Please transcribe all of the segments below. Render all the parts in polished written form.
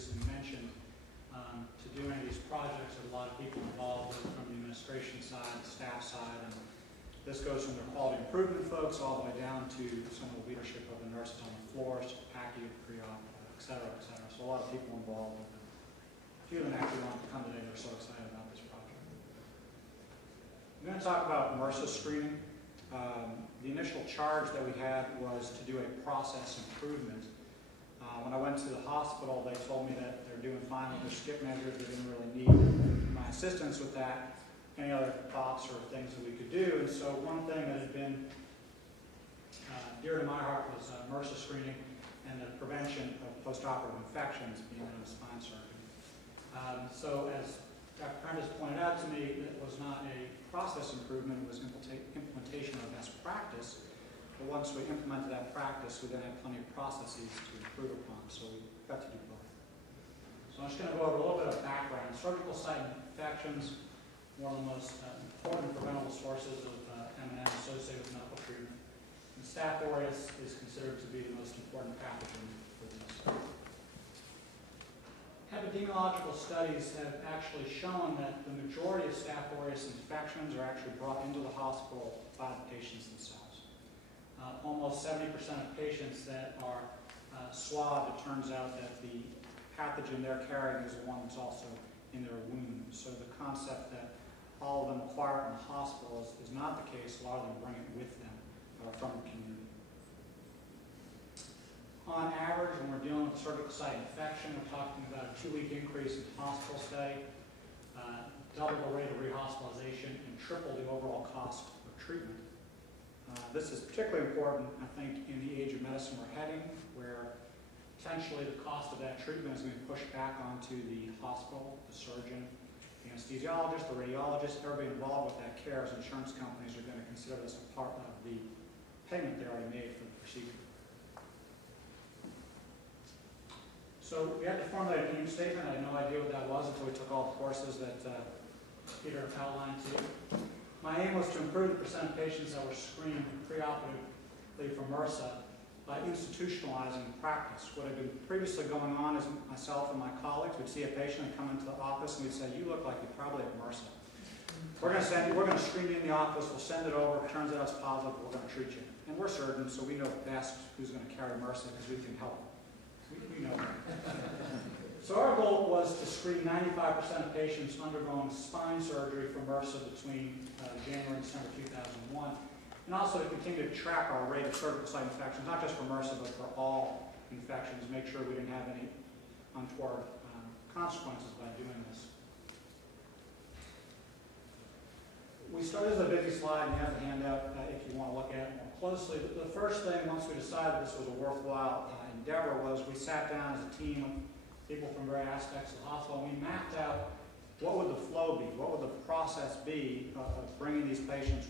previously mentioned, to do any of these projects, there's a lot of people involved from the administration side, the staff side, and this goes from the quality improvement folks all the way down to some of the leadership of the nurses on the floors, packing, pre-op, et cetera, et cetera. So a lot of people involved. A few of them actually wanted to come today. They're so excited about this project. I'm going to talk about MRSA screening. The initial charge that we had was to do a process improvement. When I went to the hospital, they told me that they're doing fine with their skip measures. They didn't really need my assistance with that. Any other thoughts or things that we could do? And so one thing that had been dear to my heart was MRSA screening and the prevention of post-operative infections being in spine surgery. So as Dr. Prentice pointed out to me, it was not a process improvement, it was implementation of best practice. But once we implemented that practice, we then had plenty of processes to improve upon, so we got to do both. So I'm just going to go over a little bit of background. Surgical site infections, one of the most important preventable sources of M&M associated with medical treatment. And Staph aureus is considered to be the most important pathogen for this. Epidemiological studies have actually shown that the majority of Staph aureus infections are actually brought into the hospital by the patients themselves. Almost 70% of patients that are swabbed, it turns out that the pathogen they're carrying is the one that's also in their wound. So the concept that all of them acquire it in the hospital is not the case. A lot of them bring it with them from the community. On average, when we're dealing with surgical site infection, we're talking about a 2-week increase in hospital stay, double the rate of rehospitalization, and triple the overall cost of treatment. This is particularly important, I think, in the age of medicine we're heading, where potentially the cost of that treatment is going to be pushed back onto the hospital, the surgeon, the anesthesiologist, the radiologist, everybody involved with that care, as insurance companies are going to consider this a part of the payment they already made for the procedure. So we had to formulate an aim statement. I had no idea what that was until we took all the courses that Peter outlined to you. My aim was to improve the percent of patients that were screened preoperatively for MRSA by institutionalizing practice. What had been previously going on is myself and my colleagues would see a patient and come into the office and we'd say, "You look like you probably have MRSA. We're going to screen you in the office, we'll send it over, it turns out it's positive, we're going to treat you." And we're surgeons, so we know best who's going to carry MRSA because we can help them. We know that. So our goal was to screen 95% of patients undergoing spine surgery for MRSA between January and December 2001. And also to continue to track our rate of surgical site infections, not just for MRSA, but for all infections, make sure we didn't have any untoward consequences by doing this. We started as a busy slide, and you have the handout if you want to look at it more closely. The first thing, once we decided this was a worthwhile endeavor, was we sat down as a team of people from various aspects of the hospital, and we mapped out what would the flow be, what would the process be of bringing these patients.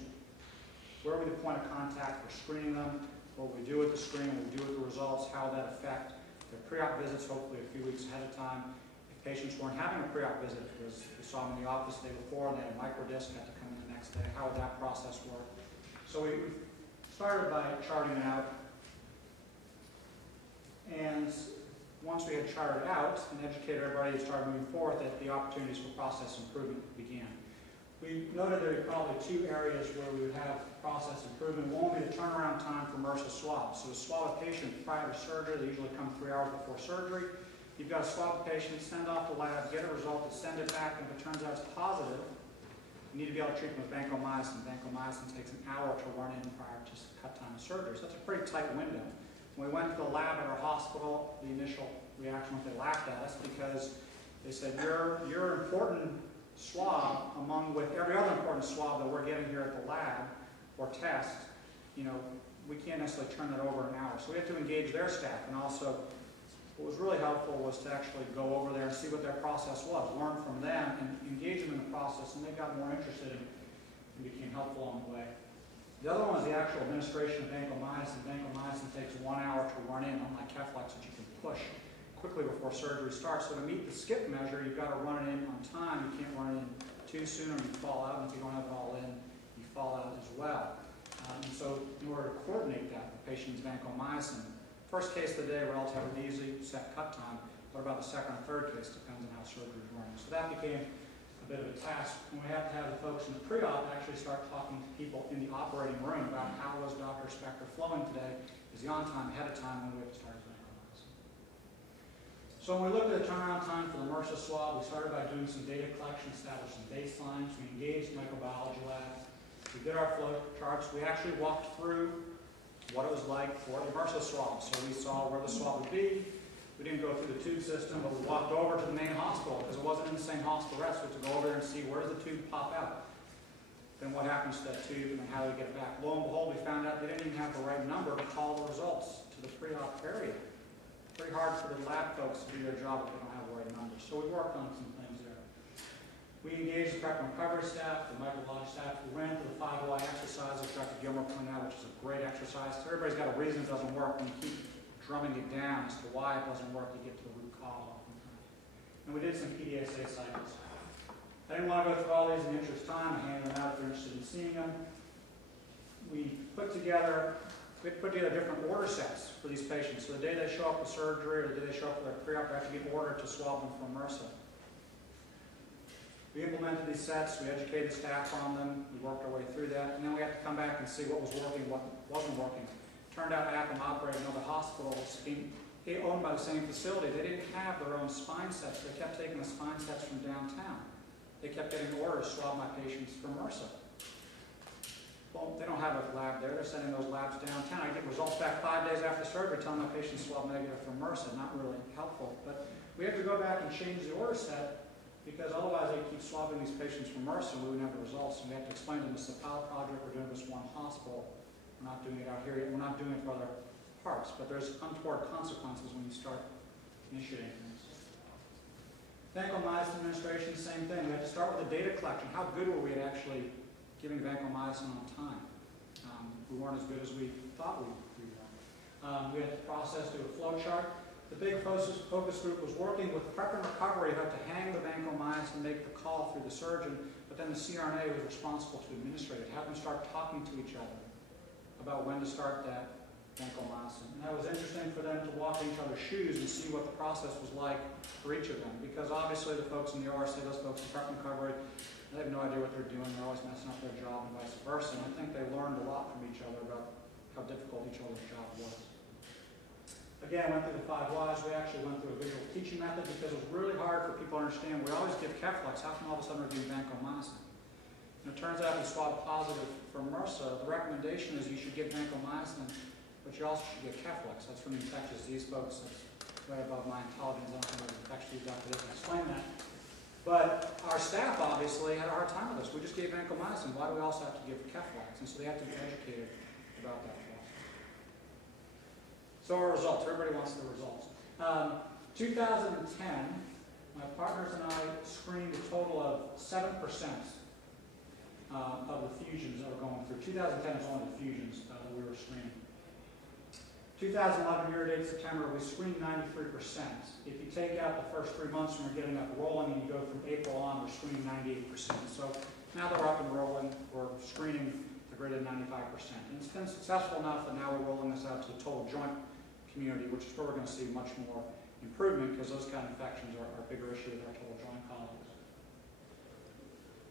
Where would be the point of contact for screening them? What would we do with the screening? What would we do with the results? How would that affect their pre-op visits, hopefully a few weeks ahead of time? If patients weren't having a pre-op visit because we saw them in the office the day before and they had a microdisc, had to come in the next day, how would that process work? So we started by charting it out. And once we had charted it out and educated everybody and started moving forward, that the opportunities for process improvement began. We noted there were probably 2 areas where we would have process improvement. One would be the turnaround time for MRSA swabs. So to swab a patient prior to surgery, they usually come 3 hours before surgery. You've got to swab the patient, send off the lab, get a result, and send it back. And if it turns out it's positive, you need to be able to treat them with vancomycin. Vancomycin takes an hour to run in prior to cut time of surgery. So that's a pretty tight window. When we went to the lab at our hospital, the initial reaction was they laughed at us because they said, you're an important swab among with every other important swab that we're getting here at the lab or test. You know, we can't necessarily turn that over in an hour. So we have to engage their staff. And also, what was really helpful was to actually go over there and see what their process was, learn from them, and engage them in the process. And they got more interested and became helpful on the way. The other one is the actual administration of vancomycin. Vancomycin takes 1 hour to run in, unlike Keflex, that you can push quickly before surgery starts. So to meet the skip measure, you've got to run it in on time. You can't run it in too soon or you fall out. And if you don't have it all in, you fall out as well. And so in order to coordinate that, the patient's vancomycin. First case of the day, relatively easy, set cut time. What about the second or third case? Depends on how surgery is running. So that became a bit of a task. And we have to have the folks in the pre-op actually start talking to people in the operating room about how was Dr. Spector flowing today? Is he on time, ahead of time, when we have to start his vancomycin? So when we looked at the turnaround time for the MRSA swab, we started by doing some data collection, established some baselines. We engaged microbiology labs. We did our flow charts. We actually walked through what it was like for the MRSA swab. So we saw where the swab would be. We didn't go through the tube system, but we walked over to the main hospital because it wasn't in the same hospital rest. We had to go over there and see where does the tube pop out. Then what happens to that tube and how do we get it back. Lo and behold, we found out they didn't even have the right number to call the results to the pre-op area. Pretty hard for the lab folks to do their job if they don't have the right numbers. So we worked on some things there. We engaged the prep and recovery staff, the microbiology staff. We ran through the 5Y exercise, which Dr. Gilmore pointed out, which is a great exercise. So everybody's got a reason it doesn't work. When you keep drumming it down as to why it doesn't work, you get to the root cause oftentimes. And we did some PDSA cycles. I didn't want to go through all these in the interest of time. I handed them out if you're interested in seeing them. We put together different order sets for these patients. So the day they show up for surgery or the day they show up for their pre-op, they have to get ordered to swab them for MRSA. We implemented these sets, we educated staff on them, we worked our way through that, and then we had to come back and see what was working, what wasn't working. Turned out Apple operated another hospital owned by the same facility. They didn't have their own spine sets. They kept taking the spine sets from downtown. They kept getting orders to swab my patients for MRSA. Well, they don't have a lab there. They're sending those labs downtown. I get results back 5 days after surgery telling my patients swab negative for MRSA. Not really helpful. But we have to go back and change the order set because otherwise they keep swabbing these patients for MRSA and we wouldn't have the results. And we have to explain to them this is a pilot project. We're doing this one hospital. We're not doing it out here. We're not doing it for other parts. But there's untoward consequences when you start initiating things. Vancomycin administration, same thing. We had to start with the data collection. How good were we at actually giving vancomycin on time? We weren't as good as we thought we were. We had to process, do a flow chart. The big focus group was working with prep and recovery, who had to hang the vancomycin, make the call through the surgeon, but then the CRNA was responsible to administrate it, have them start talking to each other about when to start that vancomycin. And that was interesting for them to walk in each other's shoes and see what the process was like for each of them, because obviously the folks in the OR say those folks in prep and recovery, they have no idea what they're doing, they're always messing up their job and vice versa, and I think they learned a lot from each other about how difficult each other's job was. Again, went through the 5 Ys. We actually went through a visual teaching method because it was really hard for people to understand. We always give Keflex. How come all of a sudden we're doing vancomycin? And it turns out if you swab positive for MRSA, the recommendation is you should give vancomycin, but you also should give Keflex. That's from the infectious disease folks. That's right above my intelligence. I don't think the infectious disease doctor doesn't explain that. But our staff obviously had a hard time with this. We just gave vancomycin. Why do we also have to give Keflex? And so they have to be educated about that. So our results, everybody wants the results. 2010, my partners and I screened a total of 7% of the fusions that were going through. 2010 was only the fusions that we were screening. 2011 year-to-date September, we screened 93%. If you take out the first 3 months when we're getting up and rolling and you go from April on, we're screening 98%. So now that we're up and rolling, we're screening a greater than 95%. And it's been successful enough that now we're rolling this out to the total joint community, which is where we're going to see much more improvement because those kind of infections are a bigger issue with our total joint colleagues.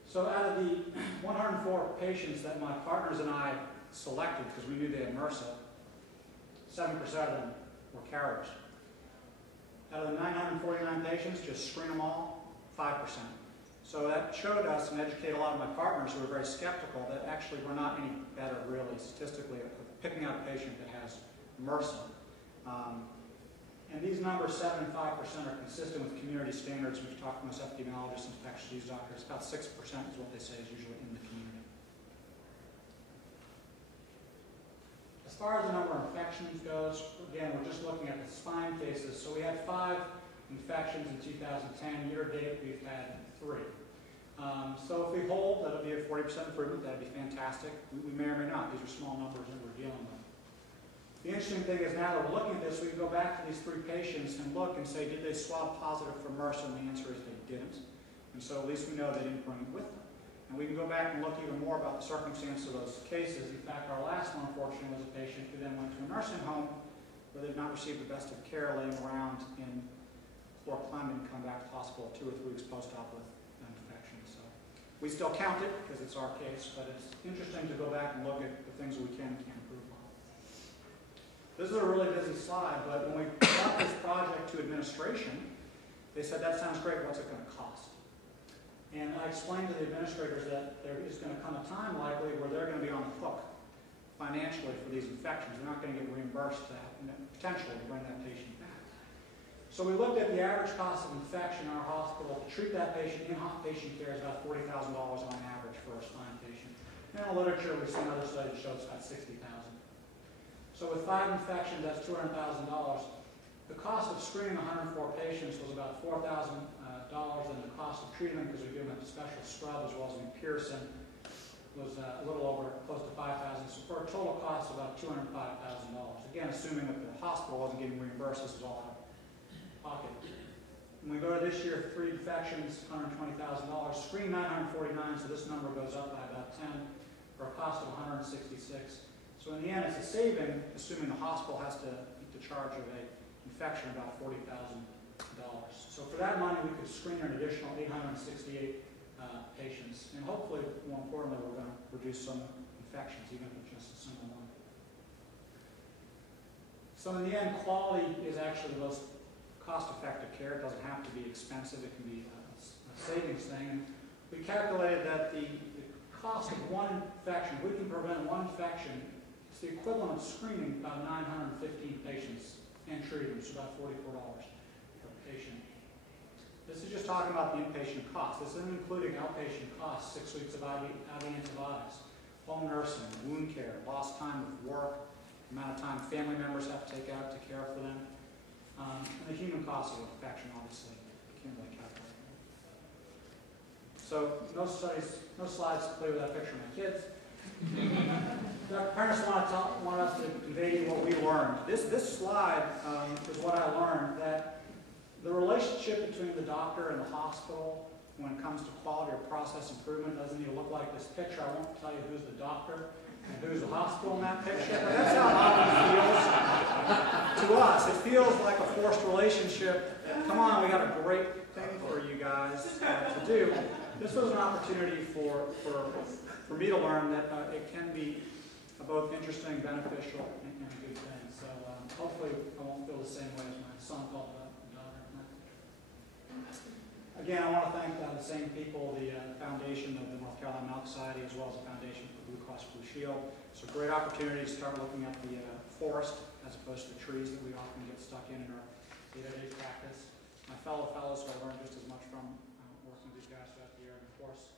So out of the 104 patients that my partners and I selected, because we knew they had MRSA, 7% of them were carriers. Out of the 949 patients, just screen them all, 5%. So that showed us and educated a lot of my partners who were very skeptical that actually we're not any better really statistically at picking out a patient that has MRSA. And these numbers, 7 and 5%, are consistent with community standards. We've talked to most epidemiologists and infectious disease doctors. About 6% is what they say is usually in the community. As far as the number of infections goes, again, we're just looking at the spine cases. So we had 5 infections in 2010. Year to date, we've had 3. So if we hold, that'll be a 40% improvement. That'd be fantastic. We may or may not. These are small numbers that we're dealing with. The interesting thing is now that we're looking at this, we can go back to these 3 patients and look and say, did they swab positive for MRSA? And the answer is they didn't. And so at least we know they didn't bring it with them. And we can go back and look even more about the circumstance of those cases. In fact, our last one, unfortunately, was a patient who then went to a nursing home where they did not receive the best of care laying around in before climbing and come back to the hospital 2 or 3 weeks post-op with an infection. So we still count it because it's our case, but it's interesting to go back and look at the things we can and can't improve on. This is a really busy slide, but when we brought this project to administration, they said, that sounds great, what's it going to cost? And I explained to the administrators that there is going to come a time likely where they're going to be on the hook financially for these infections. They're not going to get reimbursed to potentially bring that patient back. So we looked at the average cost of infection in our hospital. To treat that patient in patient care is about $40,000 on average for a spine patient. In the literature, we've seen other studies show it's about $60,000. So with 5 infections, that's $200,000. The cost of screening 104 patients was about $4,000, and the cost of treating them, because we give them a special scrub as well as an Pearson, was a little over close to $5,000. So for a total cost of about $205,000. Again, assuming that the hospital wasn't getting reimbursed, this was all out of pocket. When we go to this year, 3 infections, $120,000. Screen 949, so this number goes up by about 10 for a cost of $166. So in the end, it's a saving, assuming the hospital has to charge of a infection about $40,000. So for that money, we could screen an additional 868 patients, and hopefully, more importantly, we're going to reduce some infections, even if it's just a single one. So in the end, quality is actually the most cost-effective care. It doesn't have to be expensive. It can be a savings thing. And we calculated that the cost of one infection, we can prevent one infection, it's the equivalent of screening about 915 patients and treating them, so about $44 per patient. This is just talking about the inpatient costs. This isn't including outpatient costs, 6 weeks of IV antibiotics, home nursing, wound care, lost time with work, the amount of time family members have to take out to care for them, and the human cost of infection, obviously, can't really calculate. So no slides to play with that picture of my kids. The parents want us to convey what we learned. This slide is what I learned, that the relationship between the doctor and the hospital when it comes to quality or process improvement doesn't need to look like this picture. I won't tell you who's the doctor and who's the hospital in that picture, but that's how it often feels to us. It feels like a forced relationship. Come on, we got a great thing for you guys to do. This was an opportunity for me to learn that it can be both interesting, beneficial, and a good thing. So hopefully I won't feel the same way as my son felt about the daughter. Again, I want to thank the same people, the foundation of the North Carolina Milk Society, as well as the Foundation for Blue Cross Blue Shield. It's a great opportunity to start looking at the forest as opposed to the trees that we often get stuck in our day-to-day practice. My fellow fellows who I learned just as much from working with these guys throughout the year, and of course,